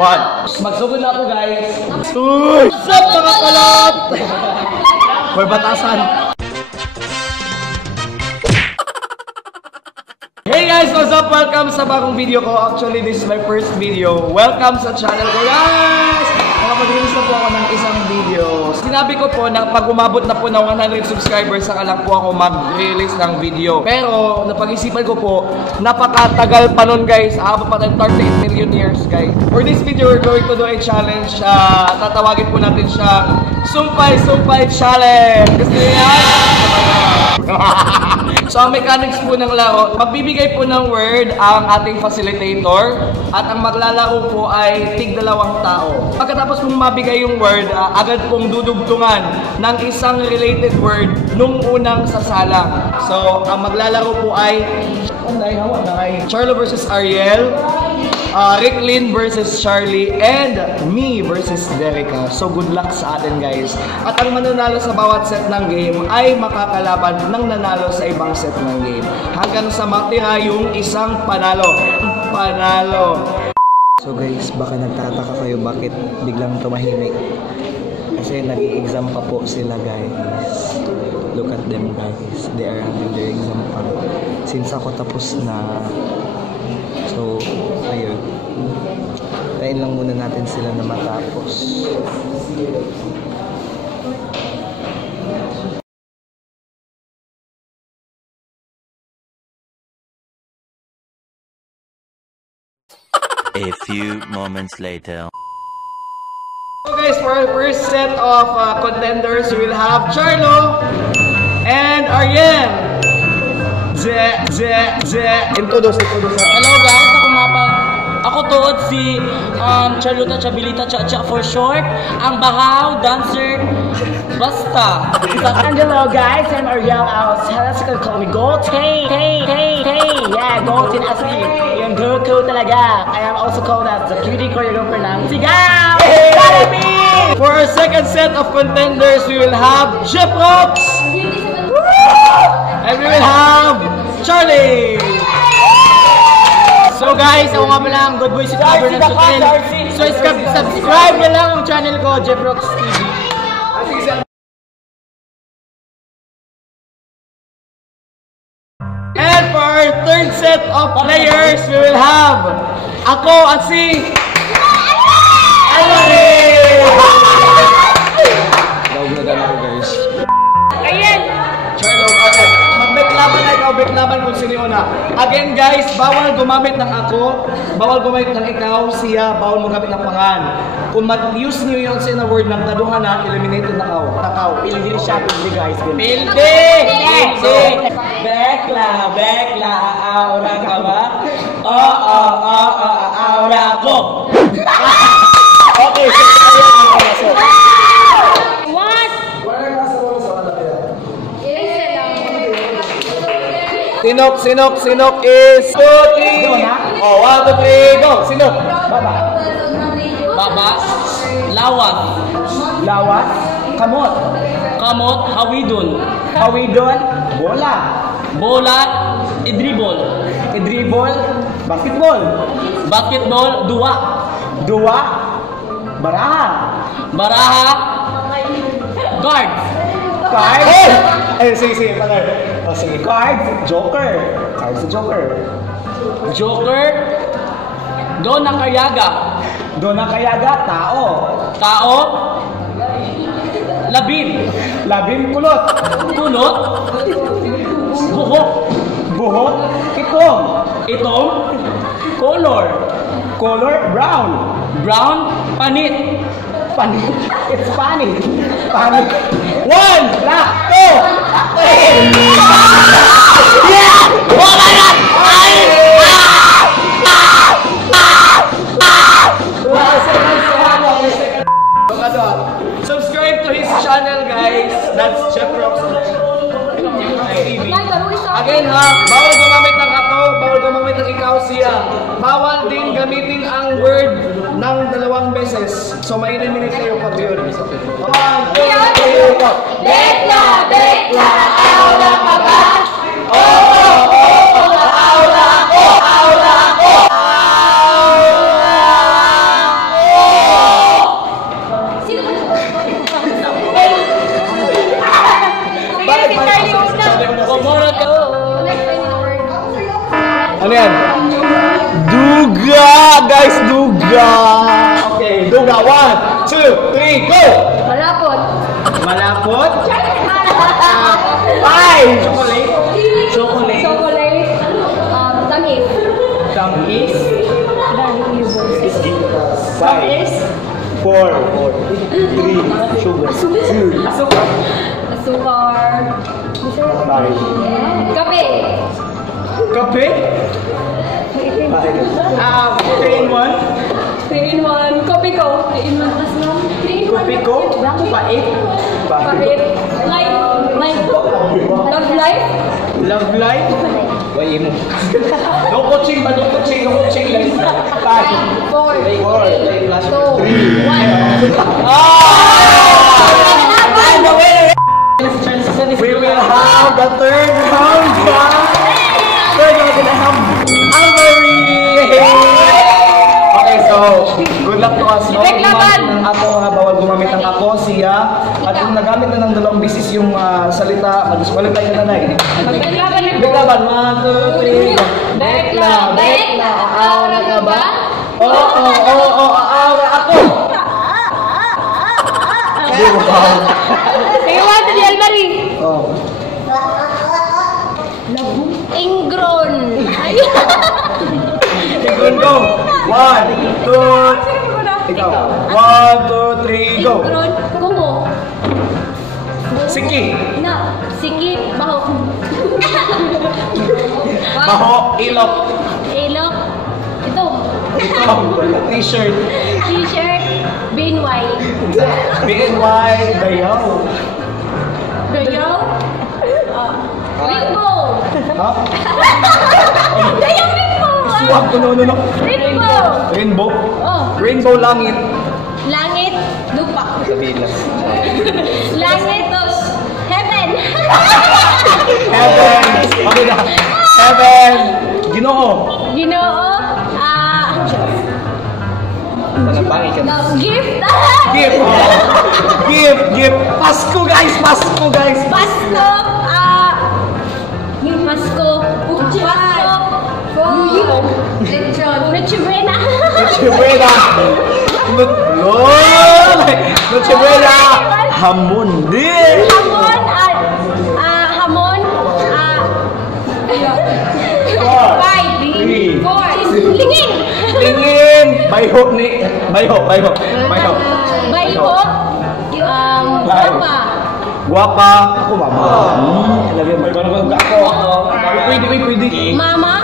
1. Magsugod na ako, guys. Uy! Sup, mga kalap! May batasan. Hey guys, what's up? Welcome sa bagong video ko. Actually, this is my first video. Welcome sa channel ko, guys! Nakapag-release na po ako ng isang video. Sinabi ko po na pag umabot na po ng 100 subscribers, saka lang po ako mag-release ng video. Pero, napag-isipan ko po, napakatagal pa nun, guys. Aabot pa tayong 38 million years, guys. For this video, we're going to do a challenge. Tatawagin po natin siyang Sumpay-Sumpay Challenge. Gusto niyo yan? So, ang mechanics po ng laro, magbibigay po ng word ang ating facilitator at ang maglalaro po ay tig-2 tao. Pagkatapos pong mabigay yung word, agad pong dudugtungan ng isang related word nung unang sasalang. So, ang maglalaro po ay Charlo versus Ariel, Ricklin versus Charlie, and me versus Derica. So, good luck sa atin, guys. At ang mananalo sa bawat set ng game ay makakalaban ng nanalo sa ibang set ng game. Hanggang sa matira yung isang panalo. So, guys, baka nagtataka kayo bakit biglang tumahimik. Kasi nag-i-exam pa po sila, guys. Look at them, guys. They are having their exam pa. Since ako tapos na. So, ayun. Tayin lang muna natin sila na matapos. A few moments later. So guys, for our first set of contenders, we will have Charlo and Ariel. Introduce. Hello guys, ako tuod si Charlota Chabilita Cha for short, ang bahaw dancer basta. Hello guys, I'm Ariel Aus. Hello, call me Goldtain. Yeah, Goldtain as me. Yung girl ko talaga. I am also called as the cutie choreographer ng Sigaw! For our second set of contenders, we will have Jeff Rocks and we will have Charlie. So guys, ako nga pala ang good boy si Cover ng Sutil. So subscribe na lang ang channel ko, Jeff Rocks TV. And for our third set of players, we will have ako at si Baklaban kung sino una. Again guys, bawal gumamit ng ako, bawal gumamit ng ikaw, siya, bawal mo gamit ng pangan. Kung mag-use niyo yun sa word ng taduhan na, eliminated na takaw. Pildi siya, pildi guys. Pildi! Bekla, aura ka ba? Aura ko. Okay, so Sinok is cooking. Oh, 1, 2, 3, go. Sinok. Baba. Lawat. Kamot. Hawidon. Bola. Idribol. Basketball. Dua. Baraha. Guard. Sige. Cards. Joker. Dona Kayaga. Tao. Labin. Kulot. Buhok. Itong. Color. Brown. Panit. It's funny. 1, 2, 3. Yeah! Oh my God! Subscribe to his channel, guys. That's Jeff Rocks TV. Again ha, bawal gumamit ng ako, bawal gumamit ng ikaw, siya. Bawal din gamitin ang word ng 2 beses. So may eliminate kayo pag yun. 1, 2, 3, go. Bekla, aura ka ba? Aura ko. guys, duga. Okay, duga. 1, 2, 3, go! Malapot. Malapot. 5. Chocolate. Chocolate. Chocolate. Tamis. Tamis. 5. 4, 3, sugar. Asukar. Asukar. Kape. Kape? 3 in 1. 3 in 1. Kopi ko. 3 in 1 plus lang. 3 in 1. Kopi ko? Pait? Pahit. Life. Life. Love life. Love life? Why mo? No coaching ba? No coaching. No coaching. 5, 4, 3, 2, 1. We will have the third round, guys. We're gonna have Okay, so good luck to us. No? Laban! Ako nga bawal gumamit ng ako, siya. At kung nagamit na ng dalawang bisis yung salita, mag-disqualify ka na na eh. Maglaban na Big laban, 1, 2, 3, go. Bekla, bekla, aura ka ba? Oo, aura ako. Sige, one to the Almari. Oh. Ingron. Tigron, go. 1, 2, ikaw. 1, 2, 3, go. Ingron. Kumo. Siki. Na. Siki. Baho. Baho, ilok. Ilok. Ito. Ito, t-shirt. T-shirt. BNY. BNY, bayaw. Dayaw. Rainbow. Ha? Dayaw rainbow. Suwag ko, no. Rainbow. Rainbow. Oh. Rainbow langit. Langit. Lupa. Sabihin lang. Langit. Heaven. Heaven. Okay na. Heaven. Ginoo. Ginoo. Gift. Gift. Gift. Pasko, guys. Pasko. Pasko. Pasko. Lechon. Noche Buena. Noche Buena. Noche Buena. Hamon. Hamon. Hamon. 5, 4. Lingin. Lingin. Bayho. Bayho. Guapa. Guapa. Ako, mama. Lagyan mo. Ako. Pwede. Mama.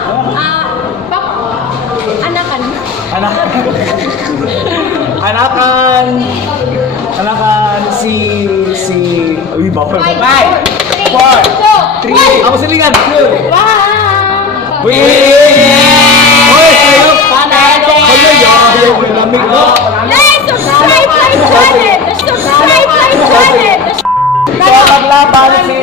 Anakan. Anakan si uy, bawal. 5, 4, 3. Ako silingan. Wait! Oy, sayo. Panalo. Ayaw, may lamig ko. Subscribe my channel. So, naglaban si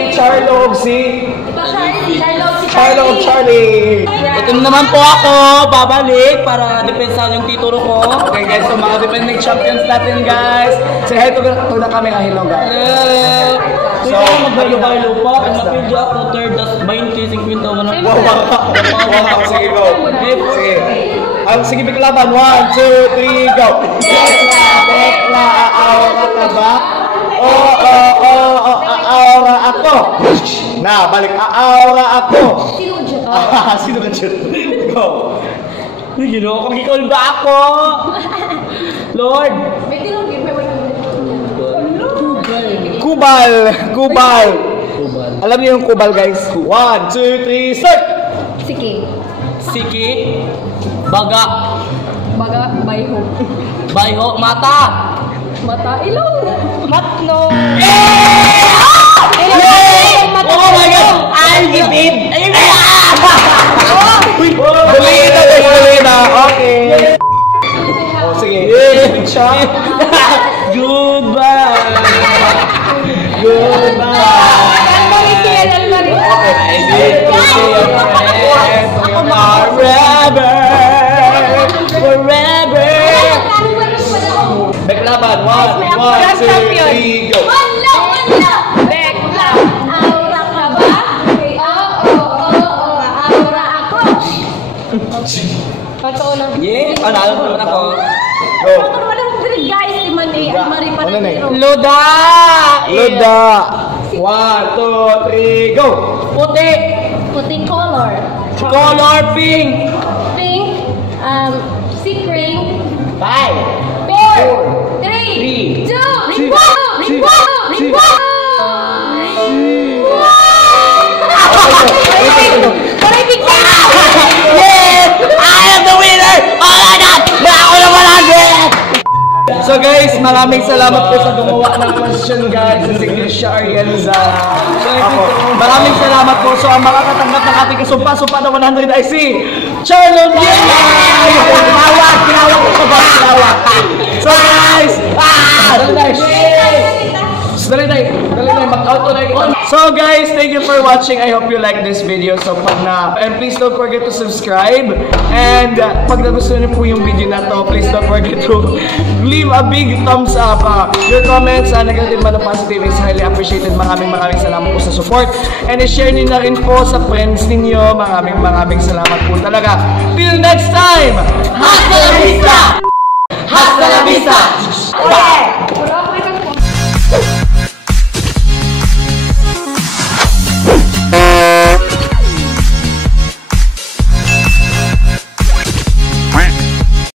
Charlo, Charlie. Ito naman po ako, babalik para depensahan yung titulo ko. Okay guys, so mga defending champions natin guys. Say hi to na kami ang hello guys. So, magbayo-bayo pa. Ang napilyo ako, third, das 20, 50, wala. Wow. Sige, go. Sige. Sige, biglaban. 1, 2, 3, go. Bekla, aura ka ba? Aura ako. Na, balik. Aura ako. Sino ka dyan? Go. Ginoo, ikaw ba ako? Lord. Kubal. Alam niyo yung kubal guys. 1, 2, 3, start. Siki. Baga. Bayho. Bayho. Mata. Ilong. Matno. Oh my God! I'll give it! Dali na. Okay. Oh, sige. Picture. Goodbye! Forever! Beklaban. 1, 2, 3, go. Bekla. Aura ka ba? Oo. Aura ako. ikaw na. Yeah, panalo ko na ako. Go. Ako naman ang dili guys, iman eh. Ang maripa Ano na na Loda! Loda. 1, 2, 3, go! Puti! Puting color. Color pink! Pink. Sea crane. 5! 4, 3, 2, Yes! I am the winner! Oh my God! Ako na 100! So guys, maraming salamat po sa gumawa ng question guys. Si Grisha Arienza. Maraming salamat po. So ang makakatanggap ng ating kasumpa-sumpa na 100 ay si Charlotte Yela! Kinawag ko sa ba? Kinawag. So guys, dali na, mag-auto na ikaw. So guys, thank you for watching. I hope you like this video. So and please don't forget to subscribe. And pag nagustuhan niyo po yung video na to, please don't forget to leave a big thumbs up. Your comments, negative man o positive, is highly appreciated. Maraming salamat po sa support. And i-share niyo na rin po sa friends ninyo. Maraming salamat po talaga. Till next time! Hasta la vista! Hasta la vista! Yeah!